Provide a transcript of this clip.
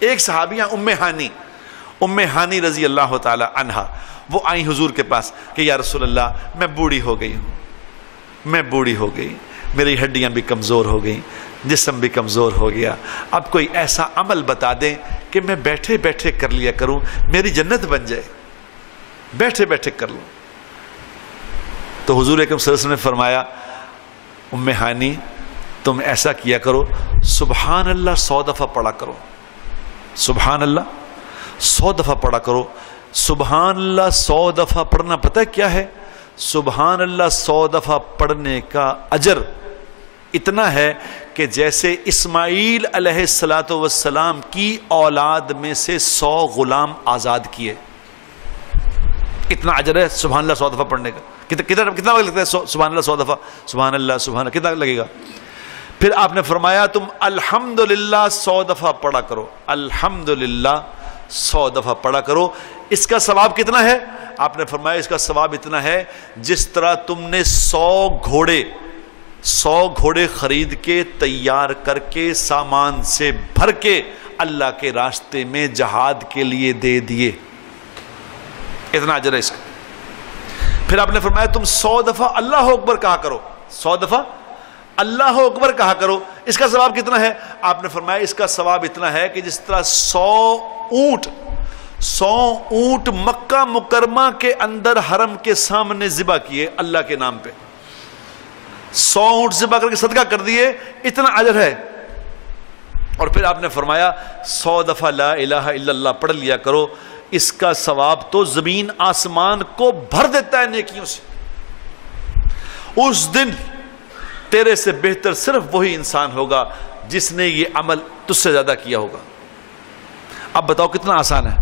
ایک صحابیہ ام ہانی رضی اللہ تعالی عنہا، وہ آئیں حضور کے پاس کہ یا رسول اللہ میں بوڑھی ہو گئی، میری ہڈیاں بھی کمزور ہو گئیں، جسم بھی کمزور ہو گیا، اب کوئی ایسا عمل بتا دیں کہ میں بیٹھے بیٹھے کر لیا کروں، میری جنت بن جائے، بیٹھے بیٹھے کر لوں۔ تو حضور اکرم صلی اللہ علیہ وسلم نے فرمایا ام ہانی تم ایسا کیا کرو، سبحان اللہ 100 دفعہ پڑھا کرو، سبحان اللہ 100 دفعہ پڑھا کرو۔ سبحان اللہ 100 دفعہ پڑھنا پتہ کیا ہے؟ سبحان اللہ 100 دفعہ پڑھنے کا اجر اتنا ہے کہ جیسے اسماعیل علیہ السلام کی اولاد میں سے 100 غلام آزاد کیے، اتنا اجر ہے سبحان اللہ 100 دفعہ پڑھنے کا۔ کتنا وقت لگتا ہے سبحان اللہ 100 دفعہ؟ سبحان اللہ کتنا لگے گا؟ پھر آپ نے فرمایا تم الحمدللہ 100 دفعہ پڑھا کرو، الحمدللہ 100 دفعہ پڑھا کرو۔ اس کا ثواب کتنا ہے؟ آپ نے فرمایا اس کا ثواب اتنا ہے جس طرح تم نے 100 گھوڑے خرید کے تیار کر کے سامان سے بھر کے اللہ کے راستے میں جہاد کے لیے دے دیے، اتنا اجر ہے اس کا۔ پھر آپ نے فرمایا تم 100 دفعہ اللہ اکبر کہا کرو، 100 دفعہ اللہ اکبر کہا کرو، اس کا ثواب کتنا ہے؟ آپ نے فرمایا اس کا ثواب اتنا ہے کہ جس طرح 100 اونٹ مکہ مکرمہ کے اندر حرم کے سامنے ذبح کیے اللہ کے نام پہ، 100 اونٹ ذبح کر کے صدقہ کر دیے، اتنا اجر ہے۔ اور پھر آپ نے فرمایا 100 دفعہ لا الہ الا اللہ پڑھ لیا کرو، اس کا ثواب تو زمین آسمان کو بھر دیتا ہے نیکیوں سے۔ اس دن تیرے سے بہتر صرف وہی انسان ہوگا جس نے یہ عمل تجھ سے زیادہ کیا ہوگا۔ اب بتاؤ کتنا آسان ہے۔